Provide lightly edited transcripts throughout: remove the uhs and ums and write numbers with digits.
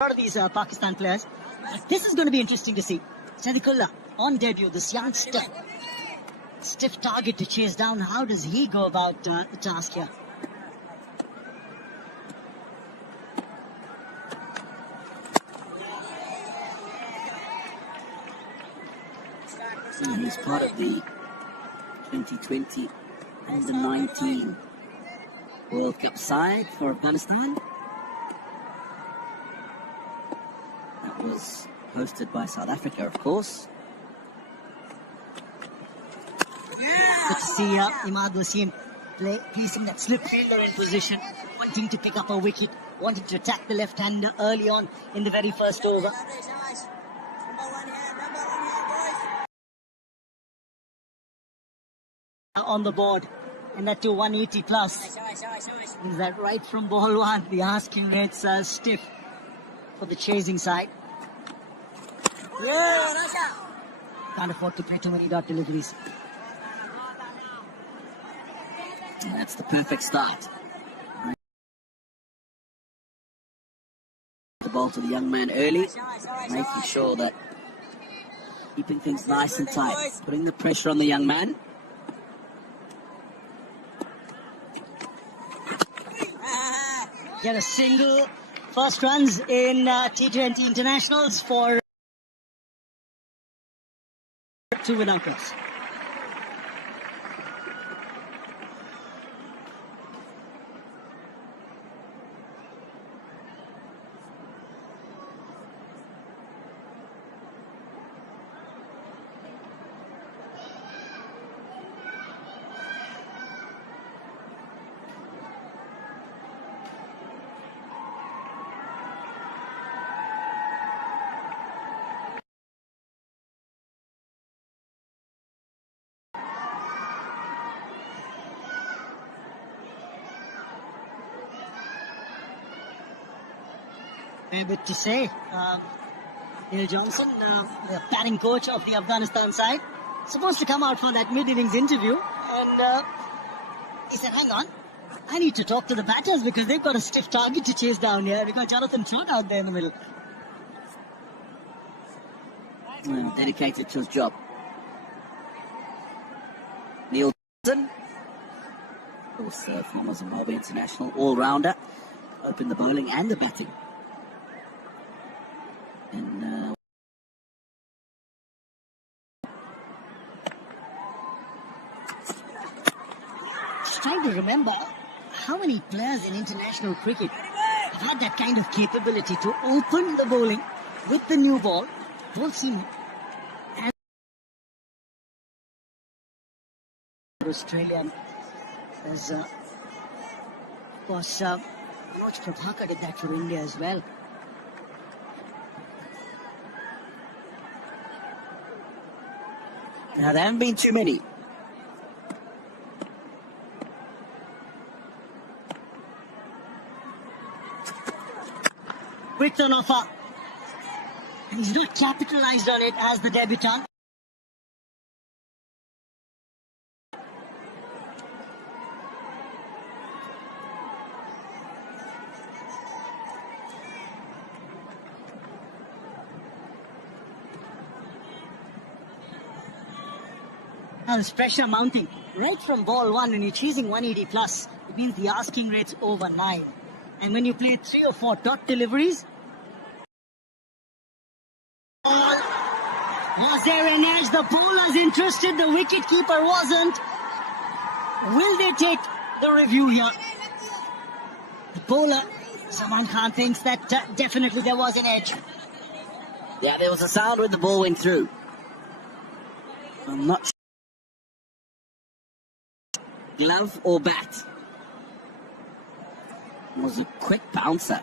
A lot of these Pakistan players. This is going to be interesting to see. Sadiqullah on debut, this youngster. Stiff target to chase down. How does he go about the task here? He's part of the 2020 Under-19 World Cup side for Afghanistan. That was hosted by South Africa, of course. Good to see Imad Wasim placing that slip fielder in position, wanting to pick up a wicket, wanting to attack the left-hander early on in the very first over. On the board, and that to 180 plus. Is that right from ball one? The asking rates are stiff for the chasing side. Can't afford to play too many dot deliveries. And that's the perfect start. The ball to the young man early, making sure that keeping things nice and tight, putting the pressure on the young man. Get a single. First runs in T20 internationals for 2 winners. A bit to say. Neil Johnson, the batting coach of the Afghanistan side, supposed to come out for that mid-innings interview, and he said, hang on, I need to talk to the batters because they've got a stiff target to chase down here. We've got Jonathan Trott out there in the middle. Dedicated to his job. Neil Johnson, of course, former Zimbabwe international, all-rounder, opened the bowling and the batting. And just trying to remember how many players in international cricket have had that kind of capability to open the bowling with the new ball. Don't seem Australia. There's of course Manoj Prabhakar did that for India as well. Now, there haven't been too many. Quick turn offer. And he's not capitalized on it as the debutant. Now there's pressure mounting right from ball one. When you're chasing 180 plus, it means the asking rate's over 9. And when you play 3 or 4 dot deliveries, was there an edge? The bowler's interested, the wicketkeeper wasn't. Will they take the review here? The bowler, Salman Khan, thinks that definitely there was an edge. Yeah, there was a sound when the ball went through. I'm not sure. Glove or bat? It was a quick bouncer.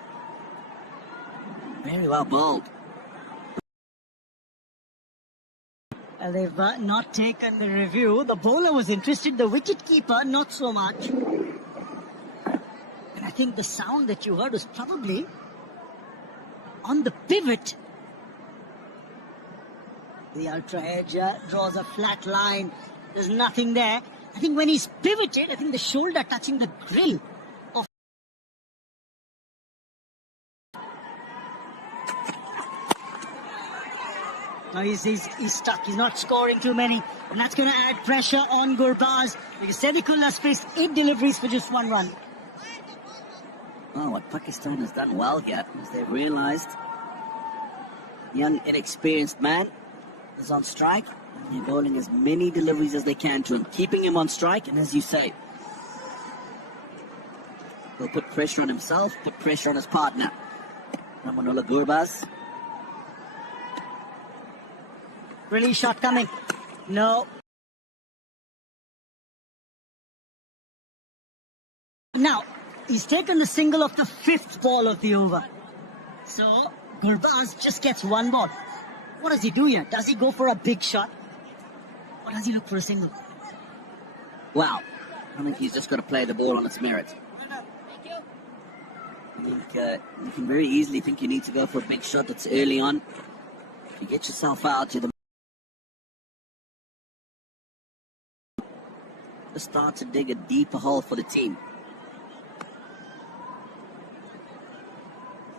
Very well bowled. They've not taken the review. The bowler was interested, the wicketkeeper not so much. And I think the sound that you heard was probably on the pivot. The ultra edge draws a flat line. There's nothing there. I think when he's pivoted, I think the shoulder touching the grill of Now he's stuck. He's not scoring too many. And that's going to add pressure on Gurbaz. Because Sedikullah's faced 8 deliveries for just 1 run. Oh, what Pakistan has done well here is they've realised young, inexperienced man is on strike. They're bowling as many deliveries as they can to him, keeping him on strike. And as you say, he'll put pressure on himself, put pressure on his partner. Amaan Gurbaz. Release shot coming. No. Now, he's taken the single of the 5th ball of the over. So, Gurbaz just gets 1 ball. What does he do here? Does he go for a big shot? Or does he look for a single? Wow. I think he's just got to play the ball on its merit. I think you can very easily think you need to go for a big shot that's early on. If you get yourself out, you're start to dig a deeper hole for the team.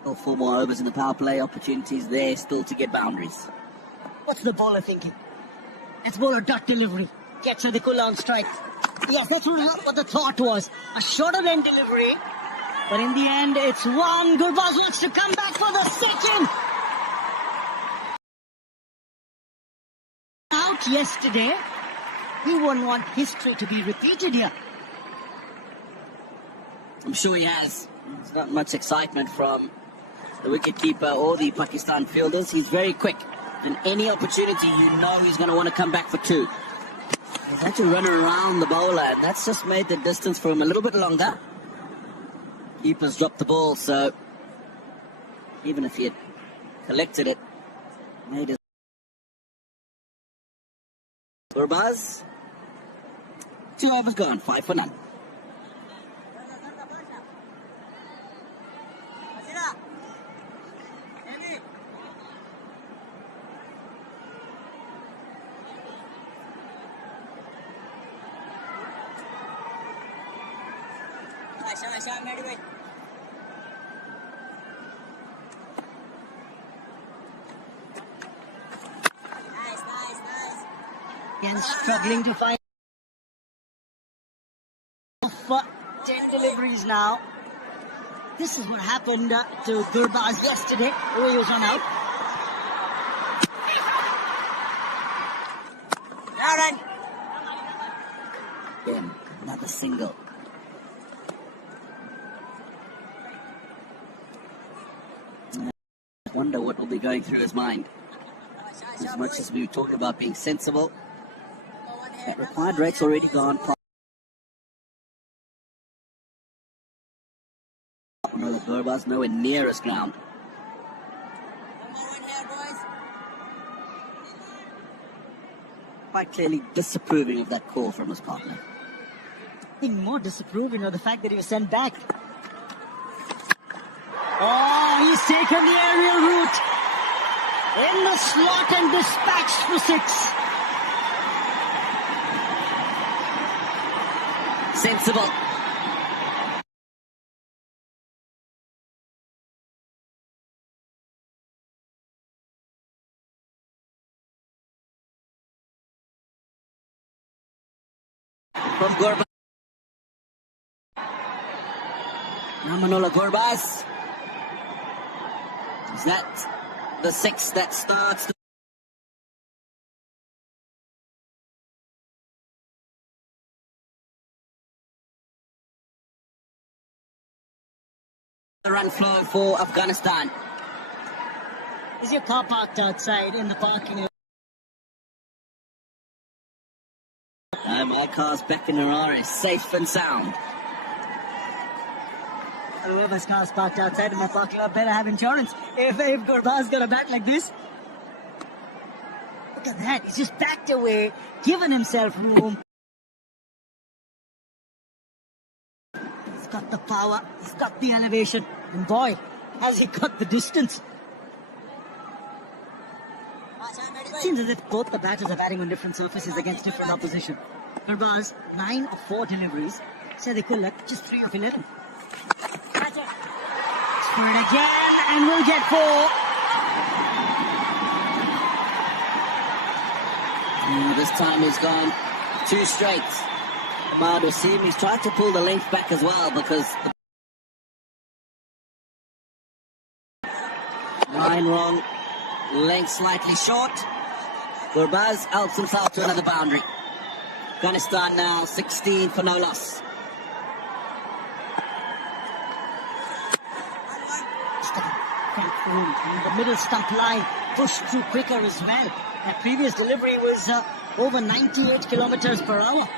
Still 4 more overs in the power play. Opportunities there still to get boundaries. What's the bowler thinking? Let's bowl a dot delivery. Get Sedikulla on strike. Yes, that's what the thought was. A shorter end delivery. But in the end, it's 1. Gurbaz wants to come back for the 2nd. Out yesterday. He wouldn't want history to be repeated here. I'm sure he has. There's not much excitement from the wicketkeeper or the Pakistan fielders. He's very quick. And any opportunity, you know he's going to want to come back for 2. He's had to run around the bowler, and that's just made the distance for him a little bit longer. Keeper's dropped the ball, so even if he had collected it, made it. Gurbaz. 2 overs gone, 5 for none. Again, struggling to find 10 deliveries now. This is what happened to Gurbaz yesterday. Oh, he was run out. Again, another single. I wonder what will be going through his mind. As much as we were talking about being sensible, that required rate's already gone. Gurbaz nowhere near his ground. Quite clearly disapproving of that call from his partner. Being more disapproving of the fact that he was sent back. Oh, he's taken the aerial route in the slot and dispatched for 6. Sensible. From Gurbaz. Amaan Gurbaz. Is that the 6 that starts the run flow for Afghanistan? Is your car parked outside in the parking lot? My car's back in Harare, safe and sound. Whoever's car's parked outside in my parking lot better have insurance. If Gurbaz got a bat like this. Look at that. He's just backed away, given himself room. He's got the power. He's got the elevation. And boy, has he got the distance. It seems as if both the batters are batting on different surfaces against different opposition. Gurbaz, 9 of 4 deliveries. Sedikulla, just 3 of 11. For it again, and we'll get 4. This time he's gone 2 straight. Ahmad Wasim, he's tried to pull the length back as well because line wrong, length slightly short. Gurbaz helps himself to another boundary. Afghanistan now 16 for no loss. And the middle stump line pushed through quicker as well. That previous delivery was over 98 kilometers per hour.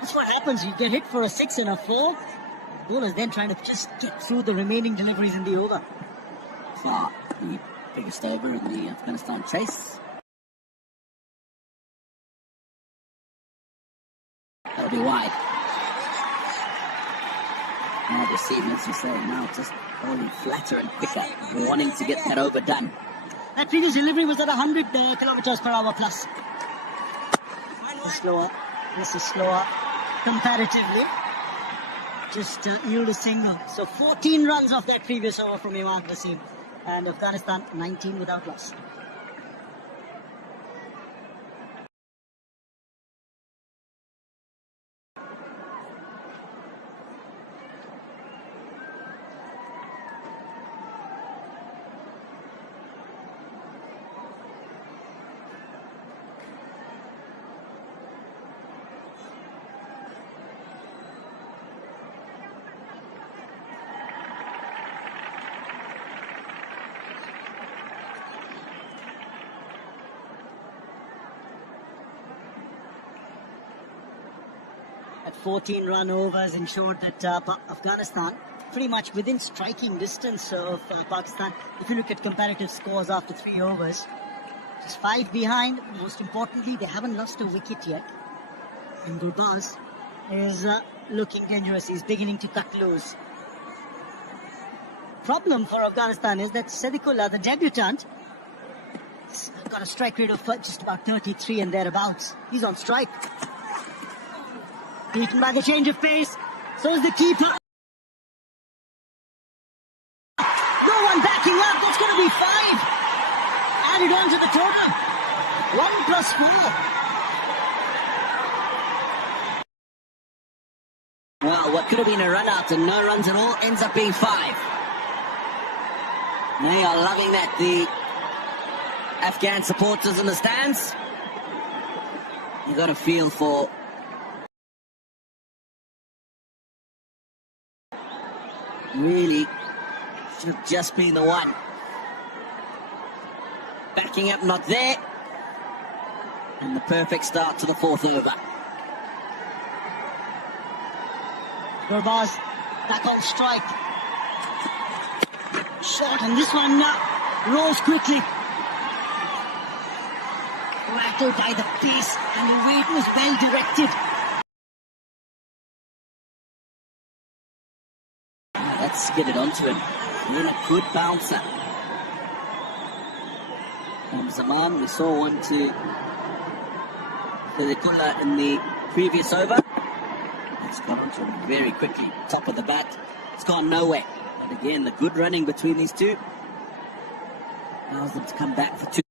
That's what happens. You get hit for a 6 and a 4. The bowler's then trying to just get through the remaining deliveries in the over. Far the biggest over in the Afghanistan chase. That'll be wide. Now the seam, as you say, now just going flatter and quicker, wanting to get that over done. That previous delivery was at 100 kilometers per hour plus. This is slower comparatively. Just yield a single. So 14 runs off that previous over from Ataan Wasim. And Afghanistan 19 without loss. At 14 run overs ensured that Afghanistan pretty much within striking distance of Pakistan. If you look at comparative scores after 3 overs, just 5 behind. Most importantly, they haven't lost a wicket yet. And Gurbaz is looking dangerous. He's beginning to cut loose. Problem for Afghanistan is that Sadiqullah, the debutant, has got a strike rate of just about 33 and thereabouts. He's on strike. Beaten by the change of pace. So is the keeper. No one backing up. That's going to be 5. Added on to the total. 1 plus 4. Well, what could have been a run out and no runs at all ends up being 5. They are loving that, the Afghan supporters in the stands. You got a feel for really should have just been the one. Backing up, not there. And the perfect start to the 4th over. Gurbaz back on strike. Shot, and this one rose quickly. Rattled by the pace, and the weight was well directed. Let's get it onto him. Really a good bouncer. From Zaman, we saw one to Sadiqullah in the previous over. It's gone onto him very quickly. Top of the bat. It's gone nowhere. And again, the good running between these two allows them to come back for 2.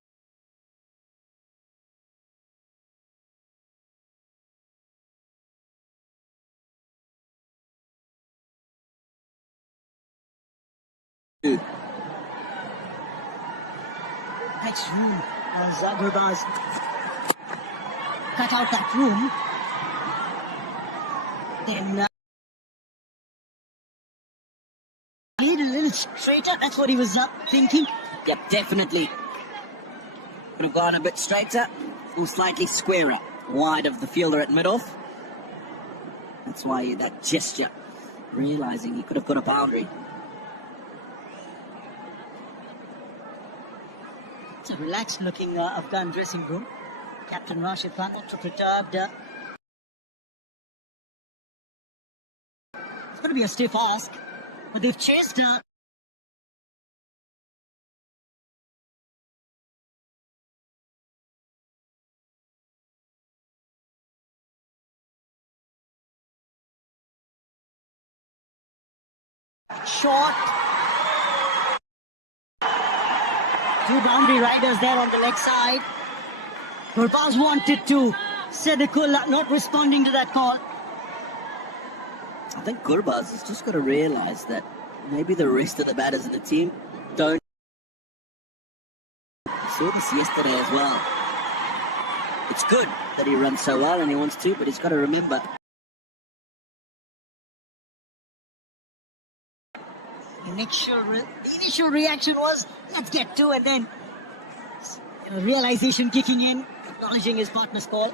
Next room as Gurbaz cut out that room. Then made a little straighter. That's what he was thinking. Yep, definitely. Could have gone a bit straighter or slightly squarer, wide of the fielder at mid-off. That's why that gesture, realizing he could have got a boundary. It's a relaxed looking Afghan dressing room. Captain Rashid Khan, not too perturbed. It's going to be a stiff ask, but they've chased short. 2 boundary riders there on the leg side. Gurbaz wanted to. Saddiqullah not responding to that call. I think Gurbaz has just got to realise that maybe the rest of the batters in the team don't. I saw this yesterday as well. It's good that he runs so well and he wants to, but he's got to remember. The initial reaction was, let's get two, and then realization kicking in, acknowledging his partner's call.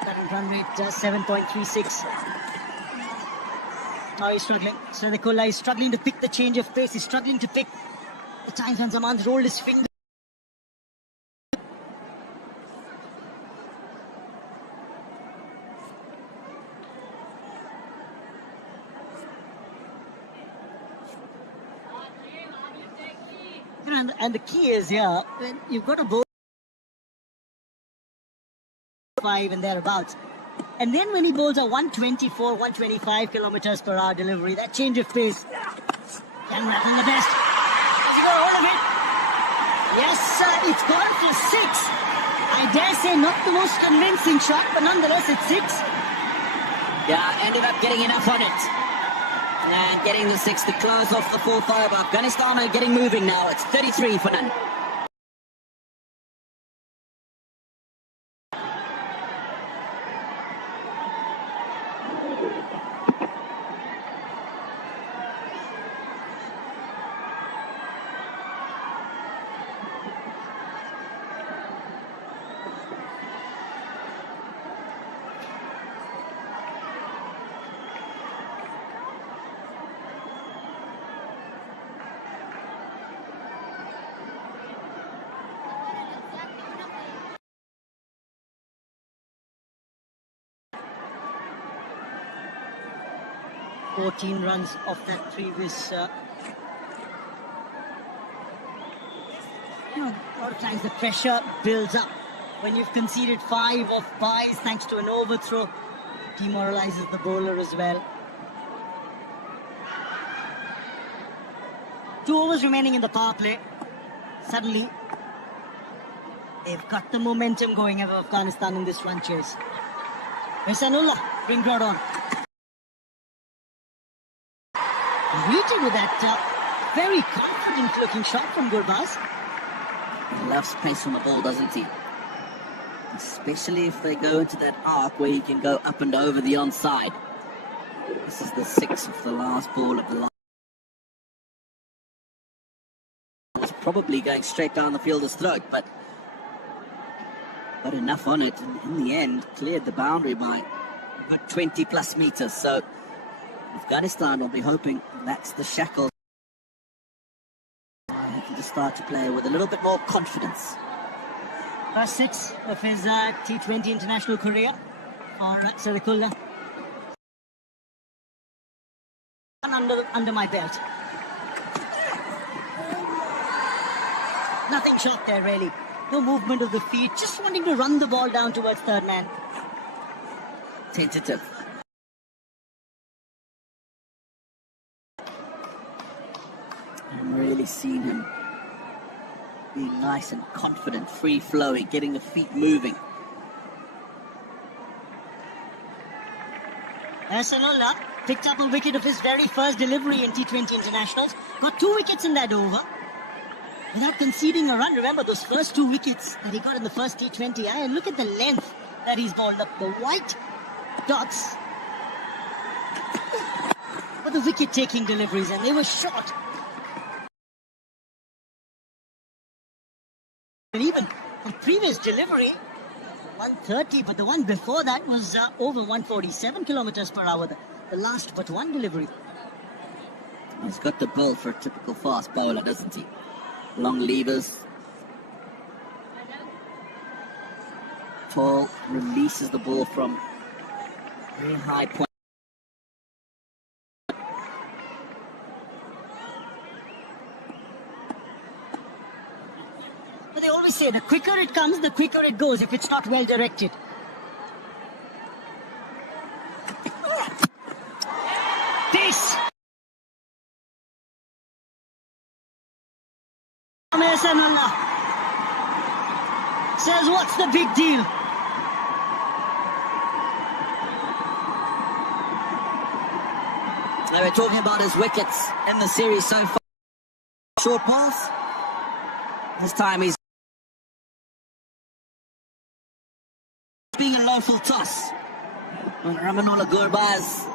Current run rate 7.36. Now he's struggling. Saddiqullah is struggling to pick the change of pace. He's struggling to pick the times when Zaman's rolled his finger. And the key is here, when you've got a bowl 5 and thereabouts. And then when he bowls a 124, 125 kilometers per hour delivery, that change of pace, Young rapping the best. Has he got hold of it? Yes, sir, it's gone for 6. I dare say not the most convincing shot, but nonetheless it's 6. Yeah, ended up getting enough on it. And getting the 6 to close off the 4-5. Afghanistan are getting moving now. It's 33 for none. $14 runs off that previous. A lot of times the pressure builds up. When you've conceded 5 off buys thanks to an overthrow, demoralizes the bowler as well. 2 overs remaining in the power play. Suddenly, they've got the momentum going of Afghanistan in this run chase. Ihsanullah, ring brought on. Greeted with that very confident-looking shot from Gurbaz. He loves pace on the ball, doesn't he? Especially if they go into that arc where he can go up and over the onside. This is the 6th of the last ball of the last. It's probably going straight down the fielder's throat, but got enough on it, and in the end cleared the boundary by about 20 plus meters. So Afghanistan will be hoping that's the shackles. He can just start to play with a little bit more confidence. First 6 of his T20 international career for Saddiqullah. Under my belt. Nothing short there really. No movement of the feet, just wanting to run the ball down towards third man. Tentative. I've really seen him being nice and confident, free-flowing, getting the feet moving. Ihsanullah picked up a wicket of his very first delivery in T20 internationals. Got 2 wickets in that over without conceding a run. Remember those first 2 wickets that he got in the first T20. And look at the length that he's bowled up. The white dots were the wicket-taking deliveries, and they were short. And even the previous delivery, 130, but the one before that was over 147 kilometers per hour. The last but one delivery. He's got the ball for a typical fast bowler, doesn't he? Long levers. Tall, releases the ball from very high point. But they always say the quicker it comes, the quicker it goes if it's not well directed. Ataan says, what's the big deal? They were talking about his wickets in the series so far. Short pass. This time he's being a lawful toss. When Ramanullah Gurbaz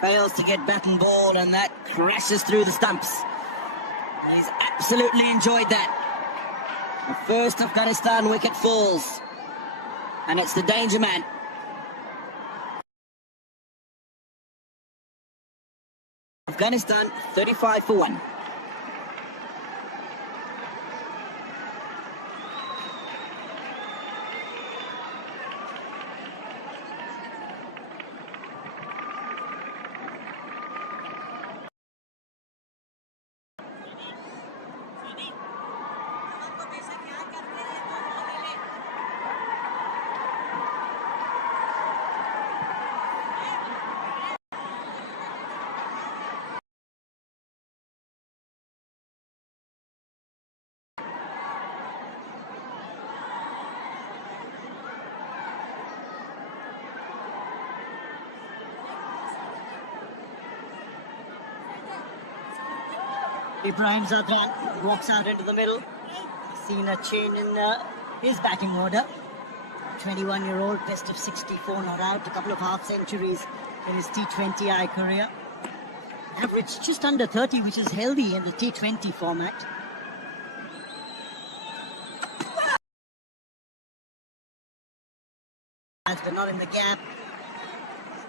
fails to get bat and ball, and that crashes through the stumps. And he's absolutely enjoyed that. The first Afghanistan wicket falls, and it's the danger man. Afghanistan 35 for 1. Ibrahim Zadran walks out into the middle. Seen a change in his batting order. 21-year-old, best of 64, not out. A couple of half centuries in his T20I career. Average just under 30, which is healthy in the T20 format. But not in the gap.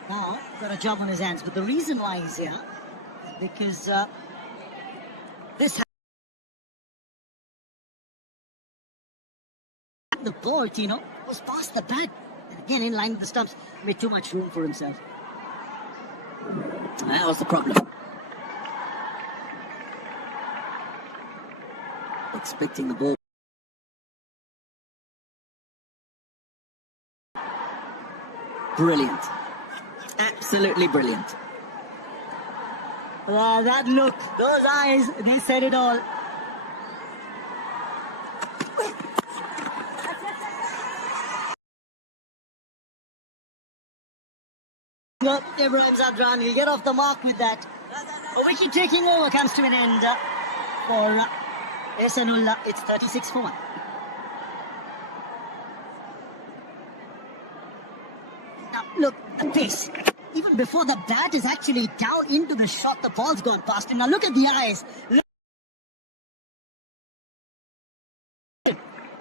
Now, got a job on his hands. But the reason why he's here is because this the ball, was past the bat. And again, in line with the stumps, made too much room for himself. That was the problem. Expecting the ball. Brilliant. Absolutely brilliant. Wow, that look, those eyes, they said it all. Ibrahim Zadran, he'll get off the mark with that. A wicket taking over comes to an end for Ataan. It's 36 for 1. Now, look, the pace. Even before the bat is actually down into the shot, the ball's gone past him. Now look at the eyes.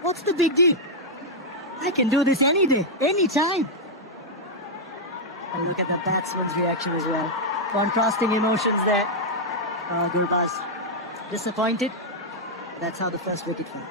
What's the big deal? I can do this any day, any time. And look at the batsman's reaction as well. Contrasting emotions there. Gurbaz disappointed. That's how the first wicket fell.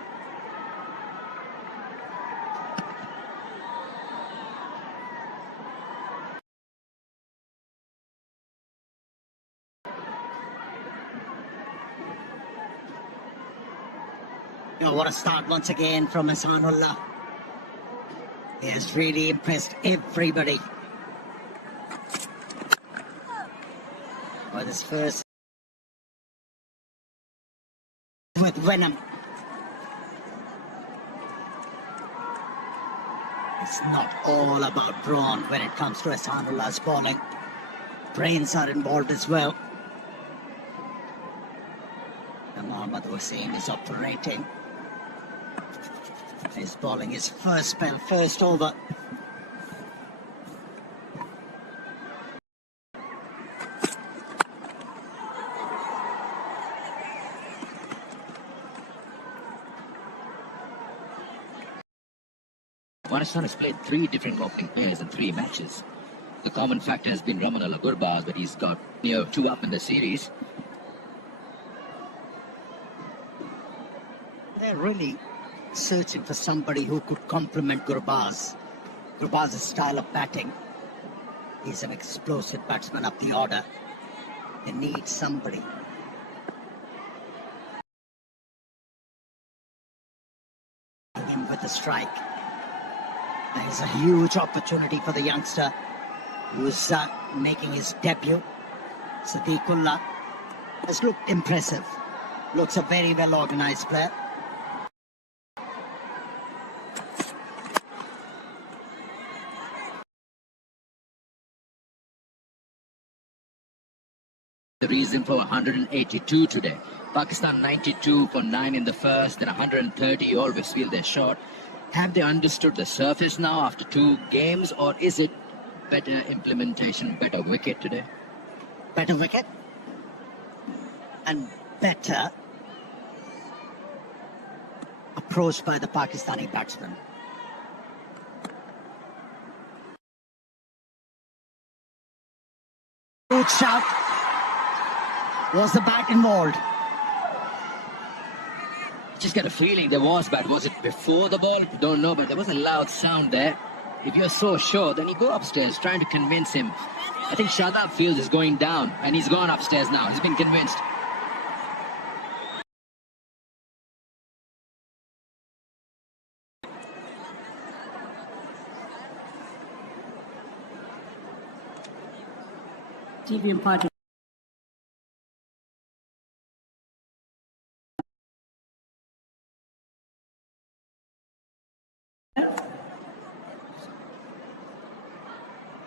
Oh, what a start once again from Ataan. He has really impressed everybody. With his first with venom. It's not all about brawn when it comes to Ataan's bowling. Brains are involved as well. And Mohammad Hussain is operating. He's bowling his first spell, first over. Afghanistan has played 3 different opening players in 3 matches. The common factor has been Ramanullah Gurbaz, but he's got 2 up in the series. They're really searching for somebody who could complement Gurbaz. Gurbaz's style of batting. He's an explosive batsman up the order. They need somebody. Him with a strike. There's a huge opportunity for the youngster who's making his debut. Sadiqullah has looked impressive. Looks a very well organized player. The reason for 182 today. Pakistan 92 for 9 in the first, then 130. You always feel they're short. Have they understood the surface now after 2 games, or is it better implementation, better wicket today? Better wicket and better approach by the Pakistani batsman. Good shot. Was the bat involved? Just get a feeling there was, but was it before the ball? Don't know, but there was a loud sound there. If you're so sure, then you go upstairs trying to convince him. I think Sharja feels is going down, and he's gone upstairs now. He's been convinced. TV party.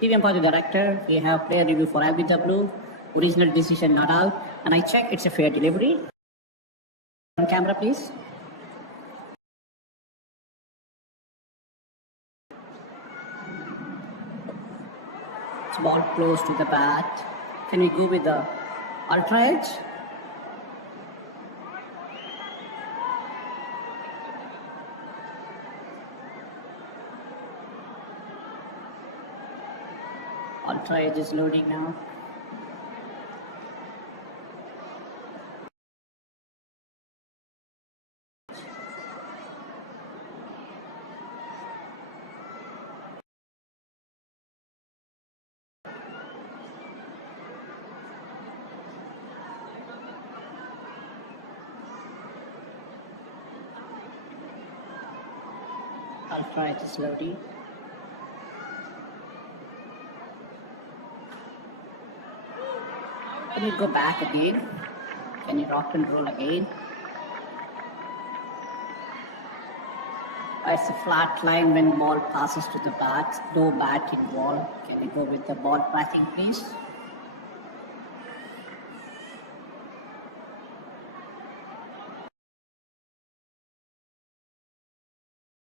TV party director, we have player review for LBW, original decision not out, and I check it's a fair delivery. On camera, please. It's ball close to the bat. Can we go with the ultra edge? Ultra edge is loading now. Ultra edge is loading. Can you go back again? Can you rock and roll again? It's a flat line when ball passes to the bat. No bat involved. Can we go with the ball tracking, please?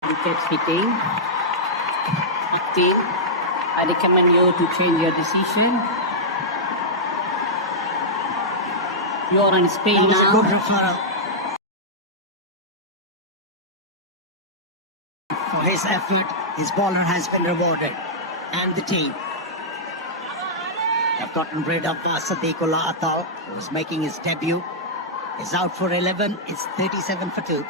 Wickets hitting. Acting. I recommend you to change your decision. You're on spin That was now. a good referral. For his effort, his bowler has been rewarded. And the team. They've gotten rid of Aték Atawan, who was making his debut. He's out for 11. It's 37 for 2.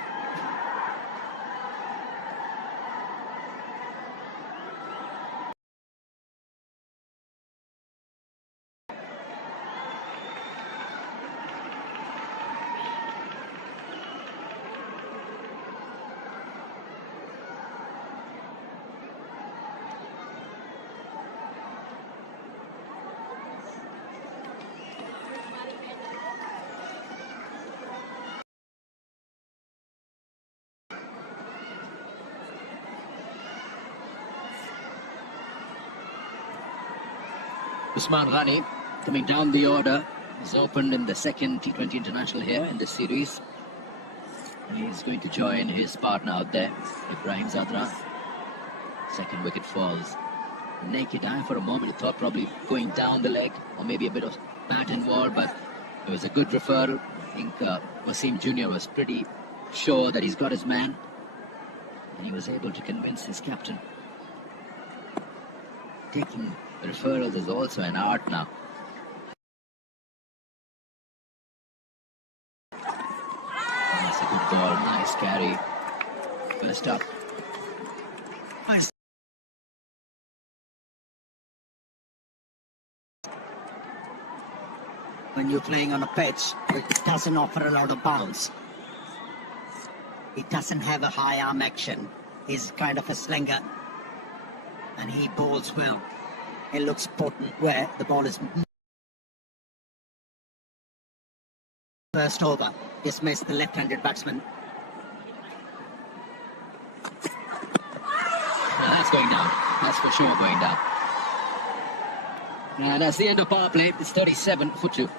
Usman Ghani coming down the order. He's opened in the second T20 international here in this series. And he's going to join his partner out there, Ibrahim Zadran. Second wicket falls. Naked eye for a moment. He thought probably going down the leg or maybe a bit of bat involved, but it was a good referral. I think Wasim Jr. was pretty sure that he's got his man, and he was able to convince his captain. Taking referrals is also an art now. That's a good ball, nice carry. First up. When you're playing on a pitch, it doesn't offer a lot of bounce. It doesn't have a high arm action. He's kind of a slinger. And he bowls well. It looks potent where the ball is First over, dismissed the left-handed batsman. Now that's going down. That's for sure going down. And that's the end of power play. It's 37 for 2.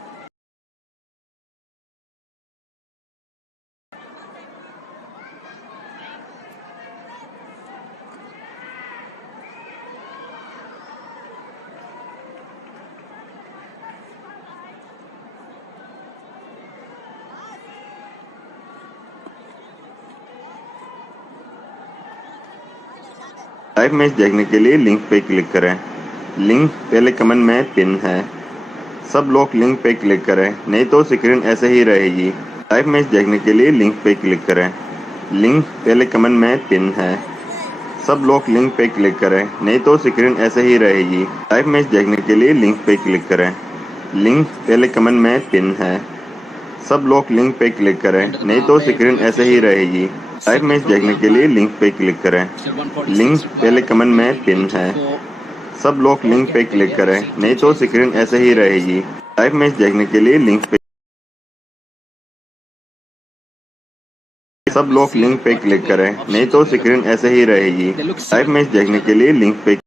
Live match देखने के लिए link पे click करें। Link पहले comment में pin है। सब लोग लिंक पे क्लिक करें, नहीं तो स्क्रीन ऐसे ही रहेगी। लाइव मैच देखने के लिए लिंक पे क्लिक करें। लिंक पहले कमेंट में पिन है। सब लोग लिंक पे क्लिक करें, नहीं तो स्क्रीन ऐसे ही रहेगी। लाइव मैच देखने के लिए लिंक पे क्लिक करें। लिंक पहले कमेंट में पिन है। सब लोग लिंक पे क्लिक करें, नहीं तो स्क्रीन ऐसे ही रहेगी। लाइव मैच देखने के लिए लिंक पे क्लिक करें। लिंक पहले कमेंट में पिन है। सब लोग लिंक पे क्लिक करें, नहीं तो स्क्रीन ऐसे ही रहेगी। लाइव मैच देखने के लिए लिंक पे सब लोग लिंक पे क्लिक करें, नहीं तो स्क्रीन ऐसे ही रहेगी। लाइव मैच देखने के लिए लिंक पे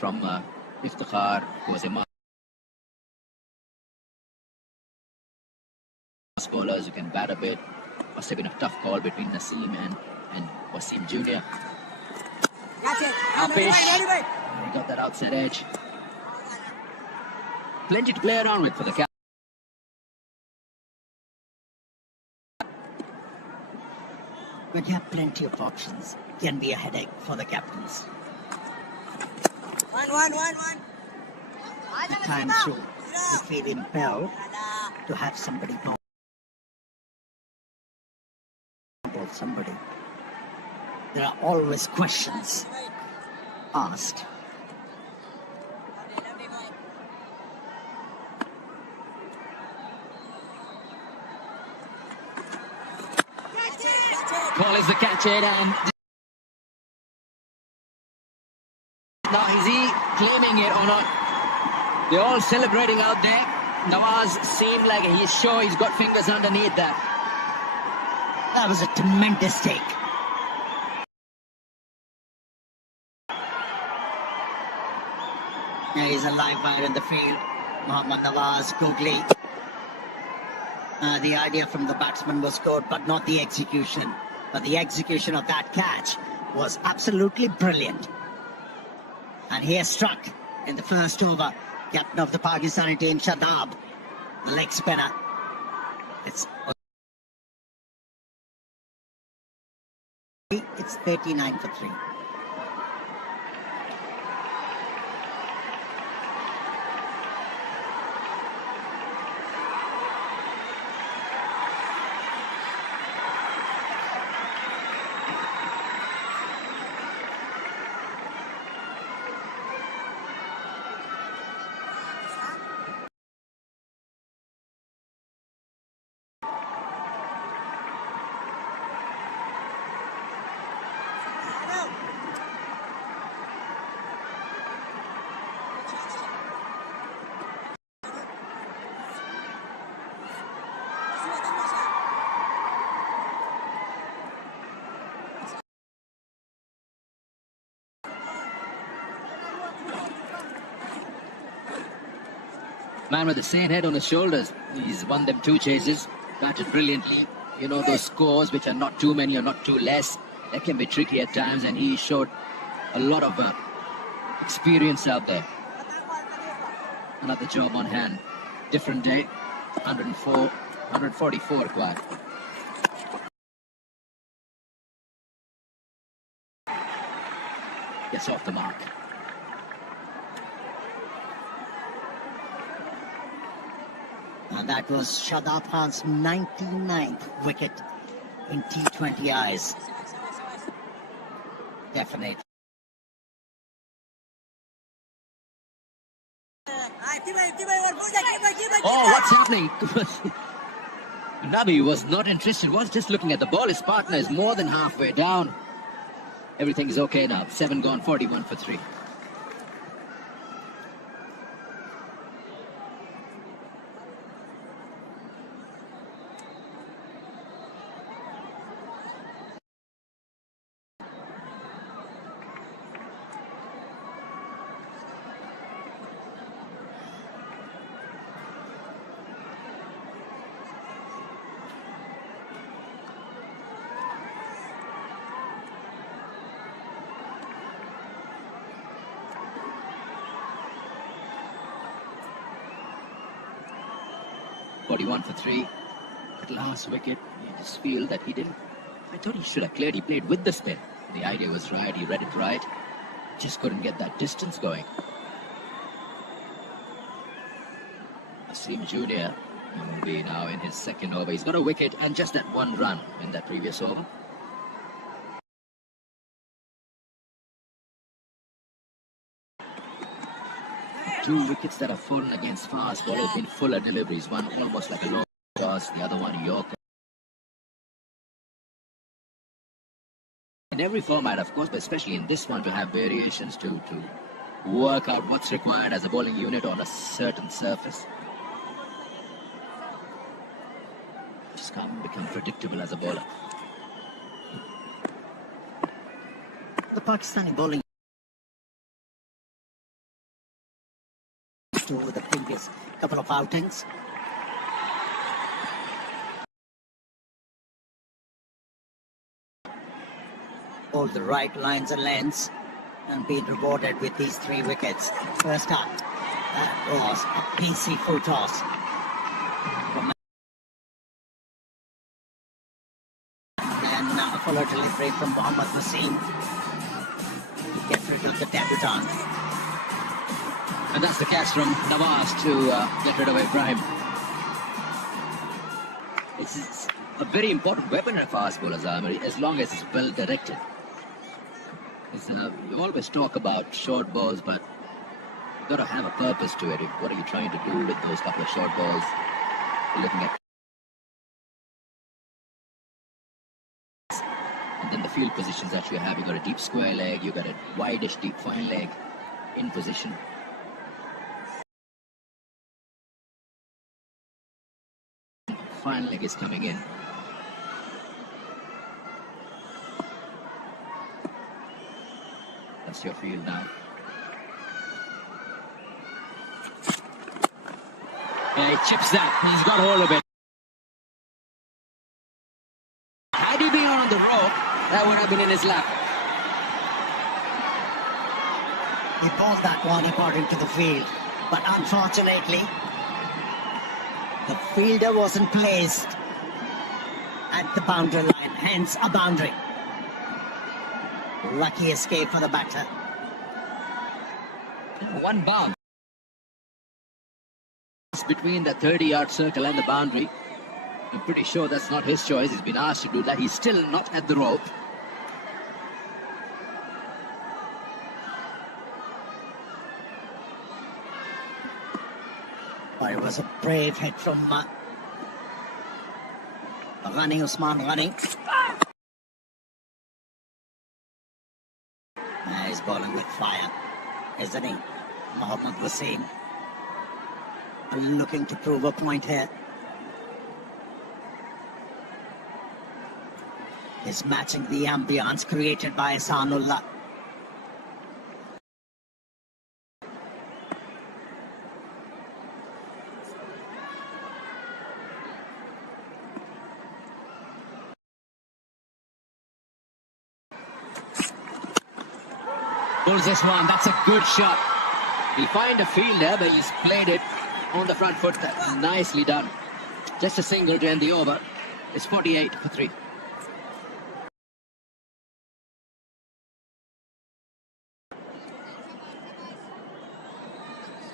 from Iftikhar was a bowlers who can bat a bit. Must have been a tough call between Naseem and Wasim Jr. Apish, he got that outside edge. Plenty to play around with for the captain. When you have plenty of options, it can be a headache for the captains. One. The time through, you feel impelled to have somebody bowl somebody. There are always questions asked. Call is the catch in, and now is he claiming it or not? They're all celebrating out there. Nawaz seemed like he's sure he's got fingers underneath that. That was a tremendous take. There is a live wire in the field. Mohammad Nawaz, googly. The idea from the batsman was good, but not the execution. But the execution of that catch was absolutely brilliant. And he has struck in the first over. Captain of the Pakistani team, Shadab, the leg spinner. It's 39 for 3. Man with the same head on his shoulders. He's won them 2 chases, batted brilliantly. You know, those scores which are not too many or not too less, that can be tricky at times, and he showed a lot of experience out there. Another job on hand. Different day. 144 required. Gets off the mark. And that was Shadab Khan's 99th wicket in T20 eyes. Definitely. Oh, what's happening? Nabi was not interested, was just looking at the ball. His partner is more than halfway down. Everything's okay now. 7 gone, 41 for 3. 41 for 3. At last wicket, you just feel that he didn't. I thought he should have cleared. He played with the spin. The idea was right. He read it right. Just couldn't get that distance going. Asim Jr. will be now in his second over. He's got a wicket and just that one run in that previous over. Two wickets that have fallen against fast bowlers in fuller deliveries. One almost like a long toss, the other one Yorker. In every format, of course, but especially in this one, to have variations to work out what's required as a bowling unit on a certain surface. Just can't become predictable as a bowler. The Pakistani bowling to the previous couple of outings. All the right lines and lengths and been rewarded with these 3 wickets. First up, that was a PC full toss. And now a fuller delivery from Mohammad Wasim to get rid of the debutant. And that's the catch from Nawaz to get rid of Ibrahim. It's a very important weapon in fast bowlers, as long as it's well directed. You always talk about short balls, but you've got to have a purpose to it. What are you trying to do with those couple of short balls? You're looking at. And then the field positions that you have. You've got a deep square leg, you've got a wideish deep fine leg in position. Fine leg is coming in. That's your field now. Yeah, he chips that. He's got hold of it. Had he been on the rope, that would have been in his lap. He bowled that one according to the field, but unfortunately, the fielder wasn't placed at the boundary line, hence a boundary. Lucky escape for the batter. One bounce between the 30-yard circle and the boundary. I'm pretty sure that's not his choice. He's been asked to do that. He's still not at the rope. But it was a brave hit from Ghani, Usman Ghani. He's bowling with fire, isn't he? Mohammad Wasim looking to prove a point here. He's matching the ambience created by Ahsanullah. Pulls this one. That's a good shot. He find a fielder, but he's played it on the front foot. Nicely done. Just a single to end the over. It's 48 for 3.